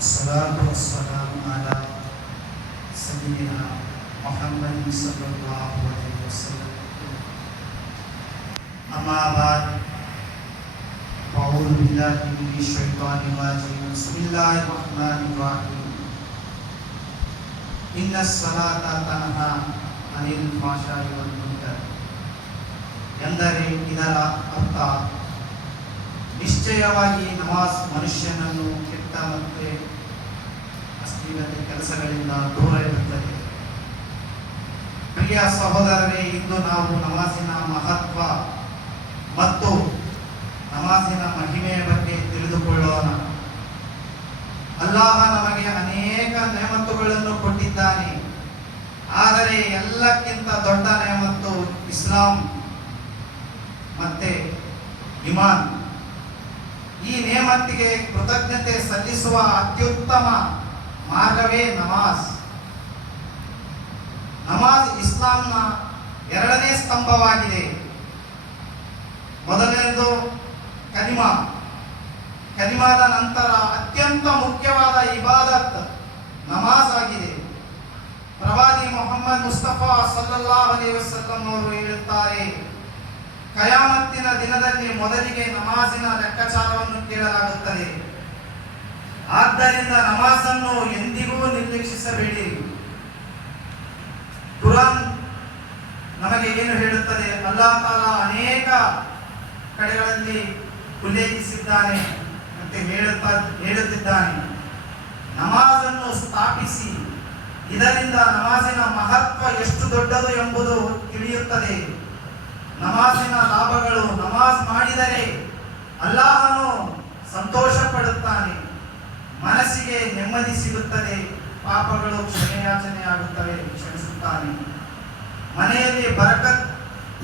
अस्सलातु वस्सलामु अला सय्यिदिना मुहम्मद सल्लल्लाहु अलैहि वसल्लम। अम्मा बाद अऊज़ु बिल्लाहि मिनश शैतानिर रजीम। बिस्मिल्लाहिर रहमानिर रहीम। इन्नस सलाता तन्हा अनिल फाहशाइ वल मुनकर। ಎಂದರೆ ಇದರ ಅರ್ಥ ನಿಶ್ಚಯವಾಗಿ ನಮಾಜ್ ಮನುಷ್ಯನನ್ನು ಕೆಟ್ಟ ಮತ್ತು ಅಶ್ಲೀಲತೆ ಕೆಲಸಗಳಿಂದ ದೂರ ಇಡುತ್ತದೆ. ಪ್ರಿಯ ಸಹೋದರರೇ, ಇಂದು ನಾವು ನಮಾಜಿನ ಮಹತ್ವ ಮತ್ತು ನಮಾಜಿನ ಮಹಿಮೆಯ ಬಗ್ಗೆ ತಿಳಿದುಕೊಳ್ಳೋಣ. ಅಲ್ಲಾಹ ನಮಗೆ ಅನೇಕ ನೇಮತ್ತುಗಳನ್ನು ಕೊಟ್ಟಿದ್ದಾನೆ. ಆದರೆ ಎಲ್ಲಕ್ಕಿಂತ ದೊಡ್ಡ ನೇಮತ್ತು ಇಸ್ಲಾಂ ಮತ್ತೆ ಇಮಾನ್. ಈ ನೇಮತ್ತಿಗೆ ಕೃತಜ್ಞತೆ ಸಲ್ಲಿಸುವ ಅತ್ಯುತ್ತಮ ಮಾರ್ಗವೇ ನಮಾಜ್. ನಮಾಜ್ ಇಸ್ಲಾಂನ ಎರಡನೇ ಸ್ತಂಭವಾಗಿದೆ. ಮೊದಲನೇದು ಕಲಿಮಾ. ಕಲಿಮಾದ ನಂತರ ಅತ್ಯಂತ ಮುಖ್ಯವಾದ ಇಬಾದತ್ ನಮಾಜ್ ಆಗಿದೆ. ಪ್ರವಾದಿ ಮೊಹಮ್ಮದ್ ಮುಸ್ತಫಾ ಸಲ್ಲಲ್ಲಾಹು ಅಲೈಹಿ ವಸಲ್ಲಂ ಅವರು ಹೇಳುತ್ತಾರೆ, ಕಯಾಮತ್ತಿನ ದಿನದಲ್ಲಿ ಮೊದಲಿಗೆ ನಮಾಜಿನ ಲೆಕ್ಕಾಚಾರವನ್ನು ಕೇಳಲಾಗುತ್ತದೆ. ಆದ್ದರಿಂದ ನಮಾಜನ್ನು ಎಂದಿಗೂ ನಿರ್ಲಕ್ಷಿಸಬೇಡಿ. ಕುರಾನ್ ನಮಗೆ ಏನು ಹೇಳುತ್ತದೆ? ಅಲ್ಲಾಹ್ ತಾಲಾ ಅನೇಕ ಕಡೆಗಳಲ್ಲಿ ಉಲ್ಲೇಖಿಸಿದ್ದಾನೆ ಮತ್ತು ಹೇಳುತ್ತಿದ್ದಾನೆ, ನಮಾಜನ್ನು ಸ್ಥಾಪಿಸಿ. ಇದರಿಂದ ನಮಾಜಿನ ಮಹತ್ವ ಎಷ್ಟು ದೊಡ್ಡದು ಎಂಬುದು ತಿಳಿಯುತ್ತದೆ. ನಮಾಜಿನ ಲಾಭಗಳು: ನಮಾಜ್ ಮಾಡಿದರೆ ಅಲ್ಲಾಹನು ಸಂತೋಷ ಪಡುತ್ತಾನೆ, ಮನಸ್ಸಿಗೆ ನೆಮ್ಮದಿ ಸಿಗುತ್ತದೆ, ಪಾಪಗಳು ಕ್ಷಮೆಯಾಚನೆಯಾಗುತ್ತವೆ, ಕ್ಷಮಿಸುತ್ತಾನೆ, ಮನೆಯಲ್ಲಿ ಬರಕತ್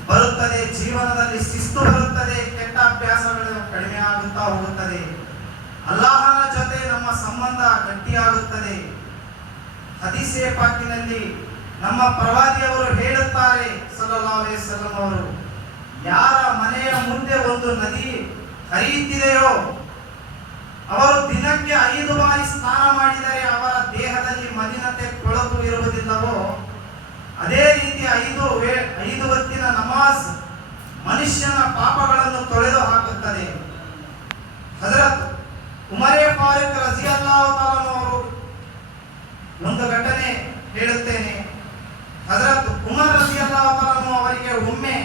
ಬರುತ್ತದೆ, ಜೀವನದಲ್ಲಿ ಶಿಸ್ತು ಬರುತ್ತದೆ, ಕೆಟ್ಟ ಅಭ್ಯಾಸಗಳು ಕಡಿಮೆ ಆಗುತ್ತಾ ಹೋಗುತ್ತದೆ, ಅಲ್ಲಾಹನ ಜೊತೆ ನಮ್ಮ ಸಂಬಂಧ ಗಟ್ಟಿಯಾಗುತ್ತದೆ. ಹದೀಸೆ ಪಾಕಿನಲ್ಲಿ ನಮ್ಮ ಪ್ರವಾದಿಯವರು ಹೇಳುತ್ತಾರೆ ಸಲ್ಲಲ್ಲಾಹು ಅಲೈಹಿ ವಸಲ್ಲಂ ಅವರು, ಯಾರ ಮನೆಯ ಮುಂದೆ ಒಂದು ನದಿ ಹರಿಯುತ್ತಿದೆಯೋ ಅವರು ದಿನಕ್ಕೆ 5 ಬಾರಿ ಸ್ನಾನ ಮಾಡಿದರೆ ಅವರ ದೇಹದಲ್ಲಿ ಮಲಿನತೆ ಕೊಳಕು ಇರುವುದಿಲ್ಲವೋ ಅದೇ ರೀತಿ 5 ಹೊತ್ತಿನ ನಮಾಜ್ ಮನುಷ್ಯನ ಪಾಪಗಳನ್ನು ತೊಳೆದು ಹಾಕುತ್ತದೆ. ಹಜರತ್ ಉಮರ್ ಫಾರೂಕ್ ರಜಿಯಲ್ಲಾಹು ತಾಲಾ ಅವರು ಒಂದು ಘಟನೆ ಹೇಳುತ್ತೇನೆ. ಹಜರತ್ ಉಮರ್ ರಜಿಯಲ್ಲಾಹು ತಾಲಾ ಅವರಿಗೆ ಒಮ್ಮೆ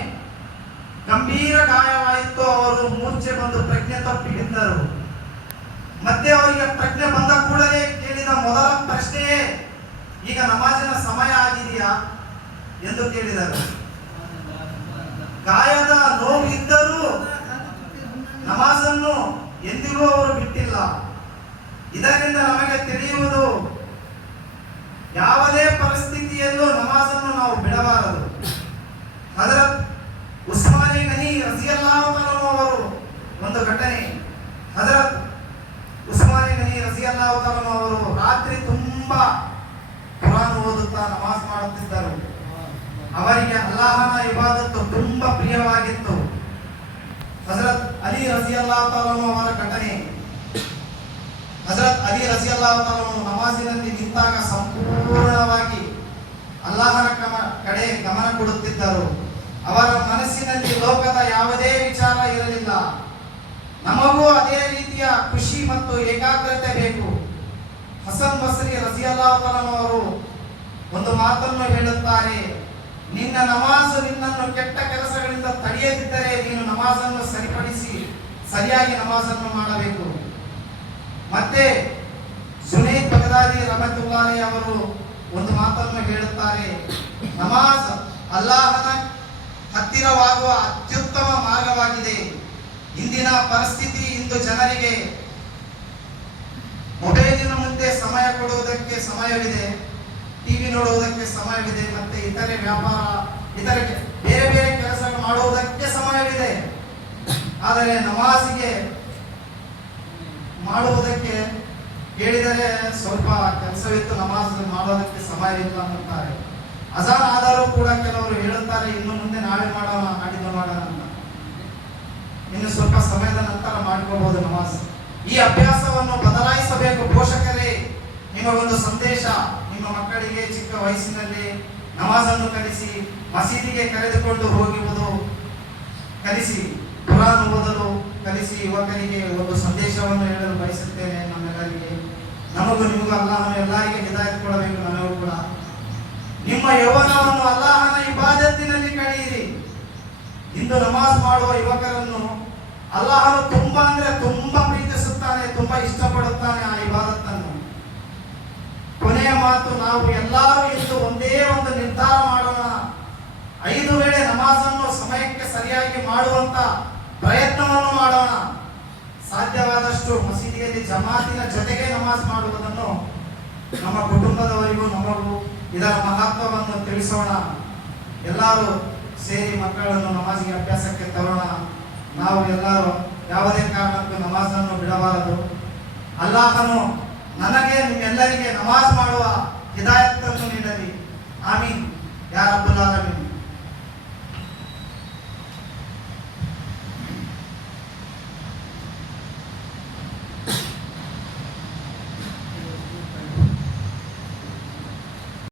ಗಂಭೀರ ಗಾಯವಾಯಿತು. ಅವರು ಮೂರ್ಛೆ ಬಂದು ಪ್ರಜ್ಞೆ ತಪ್ಪಿ ಬಿದ್ದರು. ಮತ್ತೆ ಅವರಿಗೆ ಪ್ರಜ್ಞೆ ಬಂದ ಕೂಡಲೇ ಕೇಳಿದ ಮೊದಲ ಪ್ರಶ್ನೆಯೇ, ಈಗ ನಮಾಜಿನ ಸಮಯ ಆಗಿದೆಯಾ ಎಂದು ಕೇಳಿದರು. ಗಾಯದ ನೋವು ಇದ್ದರೂ ನಮಾಜನ್ನು ಎಂದಿಗೂ ಅವರು ಬಿಟ್ಟಿಲ್ಲ. ಇದರಿಂದ ನಮಗೆ ತಿಳಿಯುವುದು, ಯಾವುದೇ ಪರಿಸ್ಥಿತಿಯಲ್ಲೂ ನಮಾಜನ್ನು ನಾವು ಬಿಡಬಾರದು. ಹಜರತ್ ಉಸ್ಮಾನ್ ಗನಿ ರಜಿಯಲ್ಲಾಹು ತಾಲಾ ಅವರು ಒಂದು ಘಟನೆ. ಹಜರತ್ ಉಸ್ಮಾನ್ ಗನಿ ರಜಿಯಲ್ಲಾಹು ತಾಲಾ ಅವರು ರಾತ್ರಿ ತುಂಬಾ ಕುರಾನ್ ಓದುತ್ತಾ ನಮಾಜ್ ಮಾಡುತ್ತಿದ್ದರು. ಅವರಿಗೆ ಅಲ್ಲಾಹನ ಇಬಾದತ್ತು ತುಂಬಾ ಪ್ರಿಯವಾಗಿತ್ತು. ಹಜರತ್ ಅಲಿ ರಜಿಯಲ್ಲಾಹು ತಾಲಾ ಅವರ ಘಟನೆ. ಹಜರತ್ ಅಲಿ ರಜಿಯಲ್ಲಾಹು ತಾಲಾ ನಮಾಜಿನಲ್ಲಿ ನಿಂತಾಗ ಸಂಪೂರ್ಣವಾಗಿ ಅಲ್ಲಾಹನ ಕಡೆ ಗಮನ ಕೊಡುತ್ತಿದ್ದರು. ಅವರ ಮನಸ್ಸಿನಲ್ಲಿ ಲೋಕದ ಯಾವುದೇ ವಿಚಾರ ಇರಲಿಲ್ಲ. ನಮಗೂ ಅದೇ ರೀತಿಯ ಖುಷಿ ಮತ್ತು ಏಕಾಗ್ರತೆ ಬೇಕು. ಹಸನ್ ಬಸ್ರಿ ರಜಿಯಲ್ಲಾಹು ತಾಲಾ ಅವರು ಒಂದು ಮಾತನ್ನು ಹೇಳುತ್ತಾರೆ, ನಿನ್ನ ನಮಾಜು ನಿನ್ನನ್ನು ಕೆಟ್ಟ ಕೆಲಸಗಳಿಂದ ತಡೆಯದಿದ್ದರೆ ನೀನು ನಮಾಜನ್ನು ಸರಿಪಡಿಸಿ ಸರಿಯಾಗಿ ನಮಾಜನ್ನು ಮಾಡಬೇಕು. ಮತ್ತೆ ಜುನೈದ್ ಬಗದಾದಿ ರಹಮತುಲ್ಲಾಹಿ ಅವರು ಒಂದು ಮಾತನ್ನು ಹೇಳುತ್ತಾರೆ, ನಮಾಜ್ ಅಲ್ಲಾಹನ ಹತ್ತಿರವಾಗುವ ಅತ್ಯುತ್ತಮ ಮಾರ್ಗವಾಗಿದೆ. ಇಂದಿನ ಪರಿಸ್ಥಿತಿ, ಇಂದು ಜನರಿಗೆ ಮೊಬೈಲಿನ ಮುಂದೆ ಸಮಯ ಕೊಡುವುದಕ್ಕೆ ಸಮಯವಿದೆ, ಟಿವಿ ನೋಡುವುದಕ್ಕೆ ಸಮಯವಿದೆ, ಮತ್ತೆ ಇತರೆ ಬೇರೆ ಬೇರೆ ಕೆಲಸ ಮಾಡುವುದಕ್ಕೆ ಸಮಯವಿದೆ. ಆದರೆ ನಮಾಜಿಗೆ ಮಾಡುವುದಕ್ಕೆ ಹೇಳಿದರೆ ಸ್ವಲ್ಪ ಕೆಲಸವಿತ್ತು, ನಮಾಜ್ ಮಾಡೋದಕ್ಕೆ ಸಮಯವಿಲ್ಲ ಅನ್ನುತ್ತಾರೆ. ಅಜಾನ್ ಆದರೂ ಕೂಡ ಕೆಲವರು ಹೇಳುತ್ತಾರೆ, ಇನ್ನು ಮುಂದೆ ನಾಳೆ ಮಾಡೋಣ, ನಾಡಿದ್ದು ಮಾಡೋಣ ಅಂತ. ಇನ್ನು ಸ್ವಲ್ಪ ಸಮಯದ ನಂತರ ಮಾಡಿಕೊಳ್ಳಬಹುದು ನಮಾಜ್. ಈ ಅಭ್ಯಾಸವನ್ನು ಬದಲಾಯಿಸಬೇಕು ಪೋಷಕರೇ. ನಿಮಗೊಂದು ಸಂದೇಶ, ನಿಮ್ಮ ಮಕ್ಕಳಿಗೆ ಚಿಕ್ಕ ವಯಸ್ಸಿನಲ್ಲಿ ನಮಾಜನ್ನು ಕಲಿಸಿ, ಮಸೀದಿಗೆ ಕರೆದುಕೊಂಡು ಹೋಗುವುದು ಕಲಿಸಿ, ಕುರಾನ್ ಓದಲು ಕಲಿಸಿ, ಯುವಕರಿಗೆ ಒಂದು ಸಂದೇಶವನ್ನು ಹೇಳಲು ಬಯಸುತ್ತೇನೆ. ನಮ್ಮೆಲ್ಲರಿಗೆ, ನಮಗೂ ನಿಮಗೂ ಅಲ್ಲಾಹನು ಎಲ್ಲರಿಗೆ ಹಿದಾಯತ್ ಕೊಡಬೇಕು. ನನಗೂ ಕೂಡ ನಿಮ್ಮ ಯೌವನವನ್ನು ಅಲ್ಲಾಹನ ಇಬಾದತ್ತಿನಲ್ಲಿ ಕಳೆಯಿರಿ. ಇಂದು ನಮಾಜ್ ಮಾಡುವ ಯುವಕರನ್ನು ಅಲ್ಲಾಹನು ತುಂಬಾ ಪ್ರೀತಿಸುತ್ತಾನೆ, ತುಂಬಾ ಇಷ್ಟಪಡುತ್ತಾನೆ ಆ ಇಬಾದತ್ತನ್ನು. ಕೊನೆಯ ಮಾತು, ನಾವು ಎಲ್ಲರೂ ಇಂದು ಒಂದೇ ಒಂದು ನಿರ್ಧಾರ ಮಾಡೋಣ. 5 ವೇಳೆ ನಮಾಜನ್ನು ಸಮಯಕ್ಕೆ ಸರಿಯಾಗಿ ಮಾಡುವಂತ ಪ್ರಯತ್ನವನ್ನು ಮಾಡೋಣ. ಸಾಧ್ಯವಾದಷ್ಟು ಮಸೀದಿಯಲ್ಲಿ ಜಮಾತಿನ ಜೊತೆಗೆ ನಮಾಜ್ ಮಾಡುವುದನ್ನು ನಮ್ಮ ಕುಟುಂಬದವರಿಗೂ ನಮಗೂ ಇದರ ಮಹತ್ವವನ್ನು ತಿಳಿಸೋಣ. ಎಲ್ಲರೂ ಸೇರಿ ಮಕ್ಕಳನ್ನು ನಮಾಜಿಗೆ ಅಭ್ಯಾಸಕ್ಕೆ ತರೋಣ. ನಾವು ಎಲ್ಲರೂ ಯಾವುದೇ ಕಾರಣಕ್ಕೂ ನಮಾಜನ್ನು ಬಿಡಬಾರದು. ಅಲ್ಲಾಹನು ನನಗೆ ನಿಮ್ಮೆಲ್ಲರಿಗೆ ನಮಾಜ್ ಮಾಡುವ ಹಿದಾಯತ್ತನ್ನು